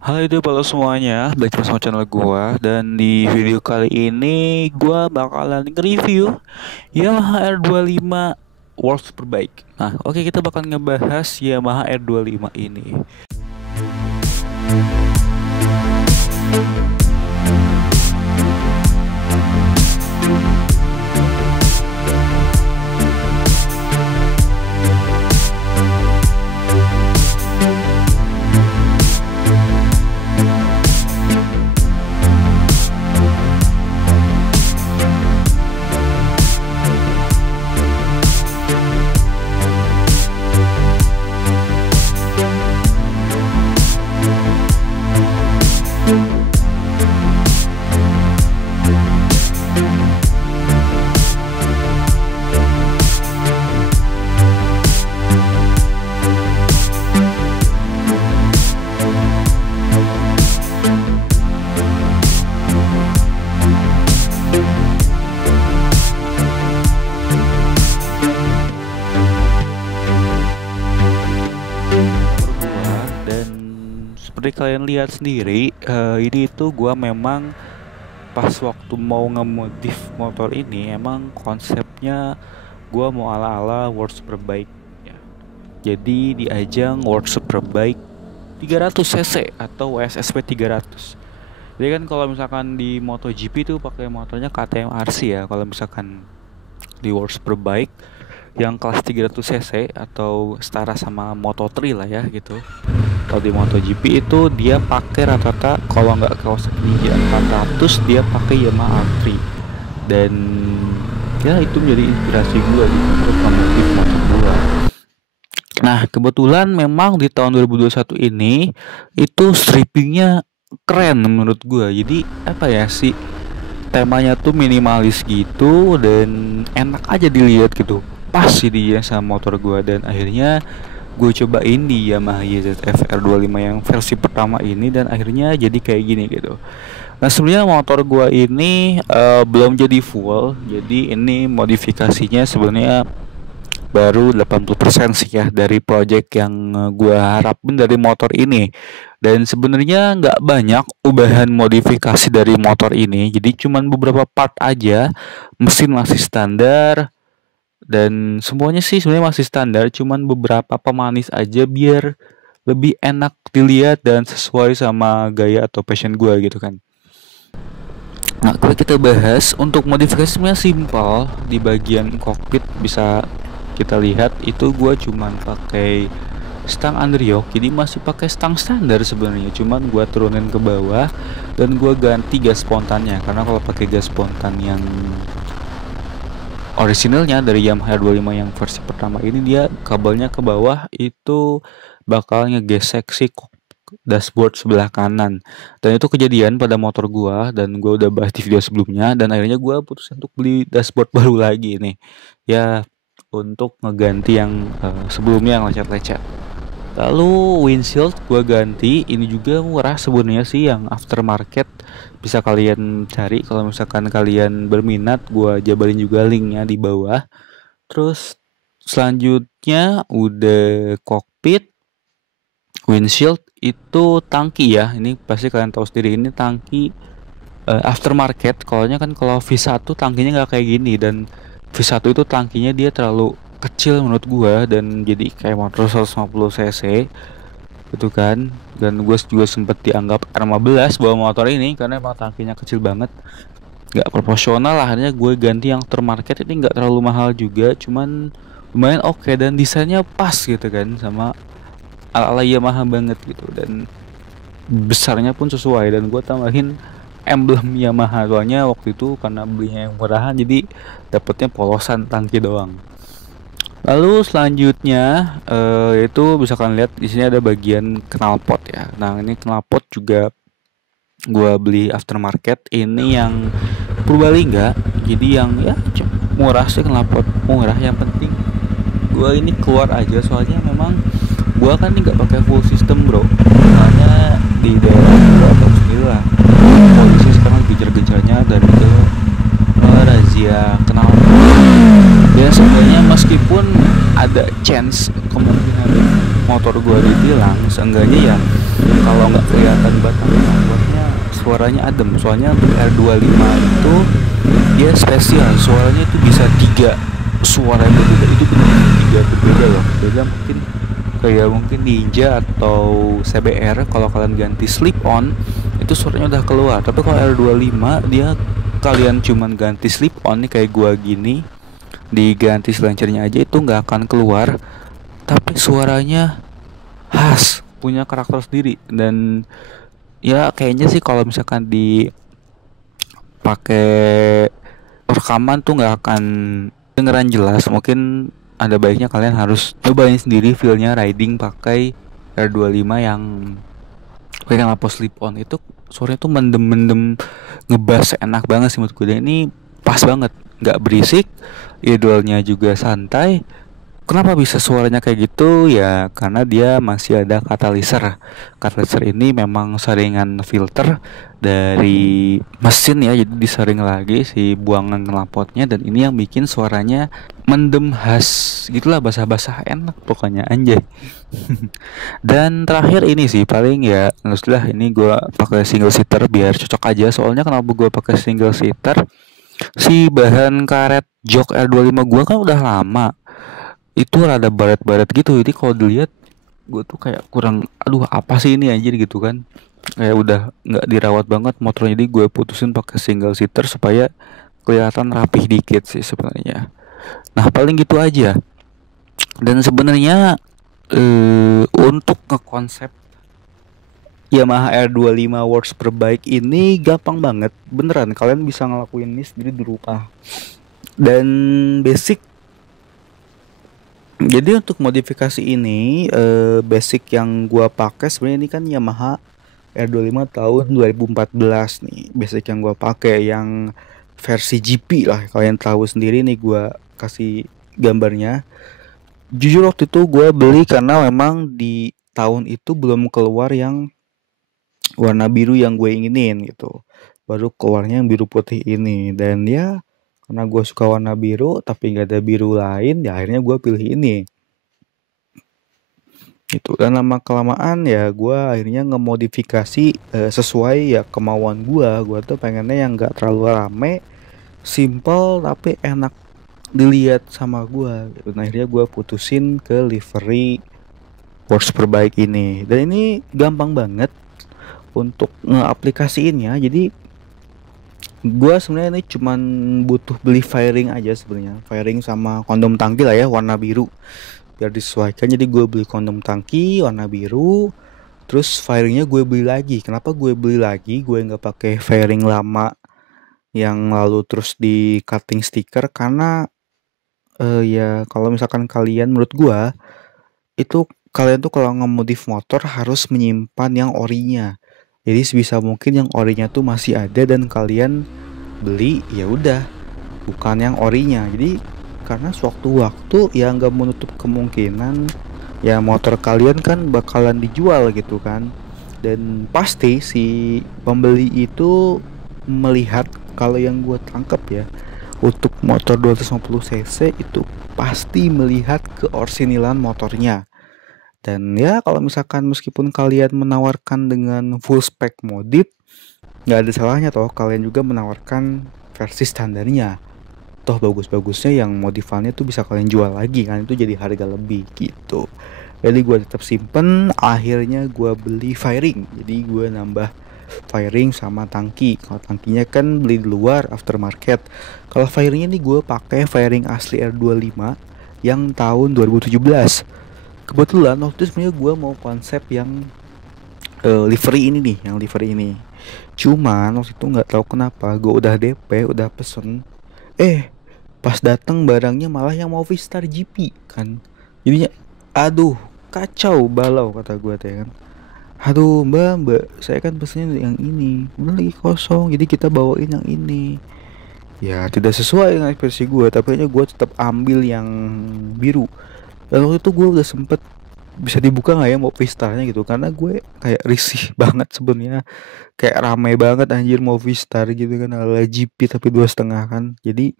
Halo itu halo semuanya, balik bersama channel gua. Dan di video kali ini gua bakalan nge-review Yamaha R25 World Superbike. Nah, oke, kita bakal ngebahas Yamaha R25 ini. Dan seperti kalian lihat sendiri, ini tuh gua memang pas waktu mau ngemodif motor ini emang konsepnya gua mau ala-ala World Superbike ya. Jadi di ajang World Superbike 300 cc atau WSSP 300. Jadi kan kalau misalkan di MotoGP tuh pakai motornya KTM RC ya. Kalau misalkan di World Superbike yang kelas 300 cc atau setara sama Moto3 lah ya gitu. Kalau di MotoGP itu dia pakai rata-rata kalau nggak Kawasaki Ninja 400 dia pakai Yamaha R3. Dan ya itu menjadi inspirasi gue gitu untuk ngemodif motor gue. Nah, kebetulan memang di tahun 2021 ini itu strippingnya keren menurut gue. Jadi apa ya sih, temanya tuh minimalis gitu dan enak aja dilihat gitu, pas sih dia sama motor gue. Dan akhirnya gue cobain di Yamaha YZF R25 yang versi pertama ini dan akhirnya jadi kayak gini gitu. Nah, sebenarnya motor gue ini belum jadi full, jadi ini modifikasinya sebenarnya baru 80% sih ya dari project yang gue harapin dari motor ini. Dan sebenarnya nggak banyak ubahan modifikasi dari motor ini, jadi cuman beberapa part aja. Mesin masih standar dan semuanya sih sebenarnya masih standar, cuman beberapa pemanis aja biar lebih enak dilihat dan sesuai sama gaya atau passion gue gitu kan. Nah, kalau kita bahas untuk modifikasinya simpel. Di bagian cockpit bisa kita lihat itu gue cuman pakai stang underyoke, jadi masih pakai stang standar sebenarnya, cuman gue turunin ke bawah dan gue ganti gas spontannya karena kalau pakai gas spontan yang originalnya dari Yamaha R25 yang versi pertama ini dia kabelnya ke bawah itu bakal ngegesek si dashboard sebelah kanan. Dan itu kejadian pada motor gua dan gua udah bahas di video sebelumnya dan akhirnya gua putus untuk beli dashboard baru lagi nih ya, untuk ngeganti yang sebelumnya yang lecet-lecet. Lalu windshield gua ganti, ini juga murah sebenarnya sih, yang aftermarket bisa kalian cari kalau misalkan kalian berminat. Gua jabarin juga linknya di bawah. Terus selanjutnya udah cockpit, windshield, itu tangki ya. Ini pasti kalian tahu sendiri ini tangki aftermarket. Kalau V1 tangkinya nggak kayak gini, dan V1 itu tangkinya dia terlalu kecil menurut gua dan jadi kayak motor 150 cc gitu kan. Dan gue juga sempet dianggap R15 bawa motor ini karena emang tangkinya kecil banget, nggak proporsional lah. Akhirnya gue ganti yang aftermarket, ini nggak terlalu mahal juga, cuman lumayan oke dan desainnya pas gitu kan sama ala-ala Yamaha banget gitu, dan besarnya pun sesuai. Dan gue tambahin emblem Yamaha soalnya waktu itu karena belinya yang murahan jadi dapetnya polosan tangki doang. Lalu selanjutnya itu bisa kalian lihat di sini ada bagian knalpot ya. Nah, ini knalpot juga gua beli aftermarket, ini yang Purbalingga. Jadi yang ya murah sih, knalpot murah. Yang penting gua ini keluar aja soalnya memang gua kan nggak pakai full system bro. Soalnya di daerah gua atau sendiri lah polisi sekarang gencar-gencarnya dan itu razia knalpot. Ya sebenarnya meskipun ada chance kemungkinan motor gua ditilang, seenggaknya ya Kalau nggak kelihatan batang knalpotnya, suaranya adem. Soalnya untuk R25 itu dia spesial, suaranya itu bisa tiga suara yang berbeda. Itu benar tiga berbeda loh. Beda mungkin kayak mungkin Ninja atau CBR, kalau kalian ganti slip on itu suaranya udah keluar. Tapi kalau R25 dia kalian cuman ganti slip on nih kayak gua gini, diganti selancernya aja itu nggak akan keluar, tapi suaranya khas, punya karakter sendiri. Dan ya kayaknya sih kalau misalkan dipakai rekaman tuh nggak akan dengeran jelas. Mungkin ada baiknya kalian harus cobain sendiri feelnya riding pakai R25 yang pakai knalpot slip on. Itu suaranya tuh mendem-mendem, ngebas enak banget sih menurut gue. Dan ini pas banget, nggak berisik, idolnya juga santai. Kenapa bisa suaranya kayak gitu? Ya karena dia masih ada kataliser. Kataliser ini memang saringan filter dari mesin ya, jadi disaring lagi si buangan knalpotnya, dan ini yang bikin suaranya mendem khas gitulah, basah-basah enak pokoknya anjay. Dan terakhir ini sih paling ya, sudah ini gua pakai single seater biar cocok aja. Soalnya kenapa gua pakai single seater? Si bahan karet jok R25 gua kan udah lama, itu rada baret-baret gitu. Jadi kalau dilihat gue tuh kayak kurang, aduh apa sih ini anjir gitu kan, kayak udah nggak dirawat banget motornya. Jadi gue putusin pakai single seater supaya kelihatan rapih dikit sih sebenarnya. Nah paling gitu aja. Dan sebenarnya untuk ngekonsep Yamaha R25 Works Superbike ini gampang banget beneran, kalian bisa ngelakuin ini sendiri di rumah. Dan basic, jadi untuk modifikasi ini basic yang gua pakai sebenarnya ini kan Yamaha R25 tahun 2014 nih. Basic yang gua pakai yang versi GP lah. Kalian tahu sendiri nih, gua kasih gambarnya. Jujur waktu itu gua beli karena memang di tahun itu belum keluar yang warna biru yang gue inginin gitu. Baru keluarnya yang biru putih ini. Dan ya karena gue suka warna biru tapi nggak ada biru lain, ya akhirnya gue pilih ini gitu. Dan lama kelamaan ya gue akhirnya ngemodifikasi sesuai ya kemauan gue tuh pengennya yang nggak terlalu rame, simple tapi enak dilihat sama gue gitu. Nah akhirnya gue putusin ke livery Works Superbike ini. Dan ini gampang banget untuk ngeaplikasiinnya. Jadi gue sebenarnya ini cuman butuh beli fairing aja sebenarnya, fairing sama kondom tangki lah ya warna biru biar disesuaikan. Jadi gue beli kondom tangki warna biru, terus fairingnya gue beli lagi. Kenapa gue beli lagi, gue nggak pakai fairing lama yang lalu terus di cutting stiker? Karena ya kalau misalkan kalian, menurut gue itu kalian tuh kalau ngemodif motor harus menyimpan yang orinya. Jadi sebisa mungkin yang orinya tuh masih ada dan kalian beli ya udah bukan yang orinya. Jadi karena sewaktu-waktu ya nggak menutup kemungkinan ya motor kalian kan bakalan dijual gitu kan. Dan pasti si pembeli itu melihat, kalau yang gue tangkep ya, untuk motor 250 cc itu pasti melihat keorsinilan motornya. Dan ya kalau misalkan meskipun kalian menawarkan dengan full spec modif, nggak ada salahnya toh kalian juga menawarkan versi standarnya. Toh bagus-bagusnya yang modifannya tuh bisa kalian jual lagi kan, itu jadi harga lebih gitu. Jadi gue tetap simpen, akhirnya gue beli fairing. Jadi gue nambah fairing sama tangki. Kalau tangkinya kan beli di luar aftermarket. Kalau fairingnya nih gue pakai fairing asli R25 yang tahun 2017. Kebetulan waktu itu sebenarnya gue mau konsep yang livery ini nih, yang livery ini. Cuman waktu itu nggak tahu kenapa gue udah DP, udah pesen, pas datang barangnya malah yang mau Vistar GP kan. Jadinya aduh kacau balau kata gue teh kan. Aduh mbak saya kan pesennya yang ini udah lagi kosong, jadi kita bawain yang ini. Ya tidak sesuai dengan ekspektasi gue, tapi akhirnya gue tetap ambil yang biru. Dan waktu itu gue udah sempet bisa dibuka nggak ya mau Vistarnya gitu, karena gue kayak risih banget sebenarnya, kayak ramai banget anjir mau Vistar gitu kan, ala GP tapi 2,5 kan. Jadi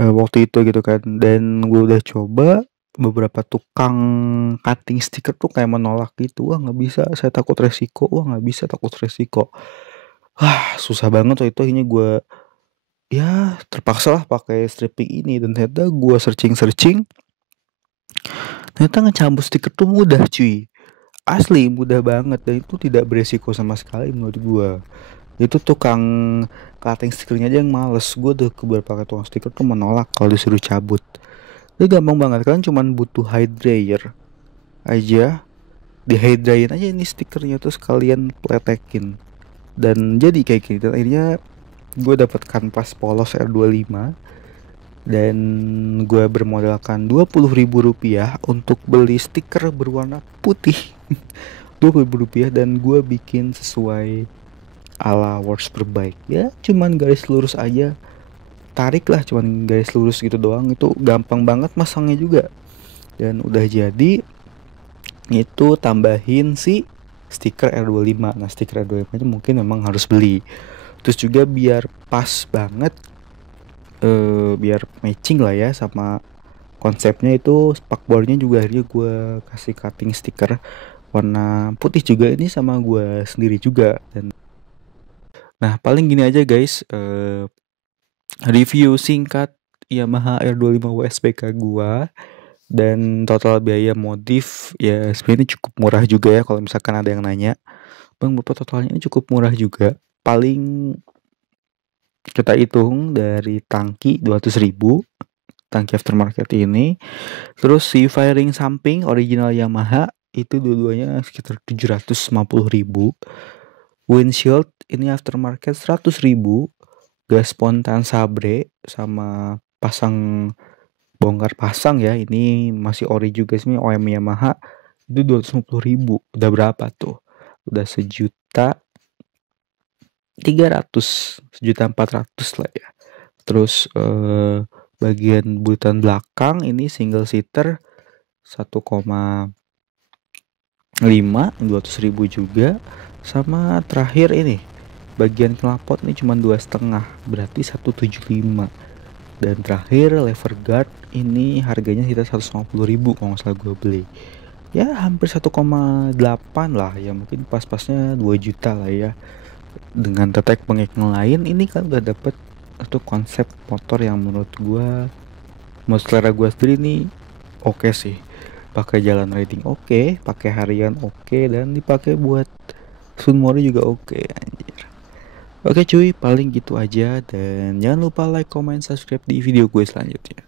waktu itu gitu kan, dan gue udah coba beberapa tukang cutting stiker tuh kayak menolak gitu, wah nggak bisa, saya takut resiko, wah nggak bisa, takut resiko. Wah susah banget waktu itu, akhirnya gue ya terpaksa lah pakai stripping ini, dan ternyata gue searching ternyata ngecambuk stiker tuh mudah cuy, asli mudah banget, dan itu tidak beresiko sama sekali menurut gue. Itu tukang cutting stikernya aja yang males, gue udah ke beberapa tukang stiker tuh menolak kalau disuruh cabut. Itu gampang banget kan, cuman butuh hide dryer aja, di hide dryer aja ini stikernya, terus kalian pletekin dan jadi kayak gitu. Akhirnya gue dapat kanvas polos R25 dan gue bermodalkan 20.000 rupiah untuk beli stiker berwarna putih. 20.000 rupiah, dan gue bikin sesuai ala works terbaik ya, cuman garis lurus aja, tarik lah cuman garis lurus gitu doang, itu gampang banget masangnya juga. Dan udah jadi itu tambahin si stiker R25. Nah stiker R25 itu mungkin memang harus beli, terus juga biar pas banget, biar matching lah ya sama konsepnya, itu spakbornya juga akhirnya gue kasih cutting stiker warna putih juga ini sama gue sendiri juga. Dan nah paling gini aja guys, review singkat Yamaha R25 WSBK gua, dan total biaya modif ya sebenarnya cukup murah juga ya, kalau misalkan ada yang nanya bang berapa totalnya, ini cukup murah juga. Paling kita hitung dari tangki 200.000, tangki aftermarket ini, terus si fairing samping original Yamaha itu dua-duanya sekitar 750.000, windshield ini aftermarket 100.000, gas spontan Sabre sama pasang bongkar pasang ya, ini masih ori juga sih, OM Yamaha, itu 250.000. Udah berapa tuh? Udah 1.300.000, 1.400.000 lah ya. Terus bagian bulutan belakang ini single seater 1,5, 200.000 juga. Sama terakhir ini bagian knalpot ini cuma 2,5, berarti 175. Dan terakhir lever guard ini harganya sekitar 150.000 kalau nggak salah gue beli. Ya hampir 1,8 lah ya, mungkin pas-pasnya 2 juta lah ya. Dengan tetek bengek lain ini kan udah dapet satu konsep motor yang menurut gue, menurut selera gue sendiri nih oke sih. Pakai jalan riding oke, pakai harian oke, dan dipakai buat sunmori juga oke anjir. Oke cuy, paling gitu aja, dan jangan lupa like, comment, subscribe di video gue selanjutnya.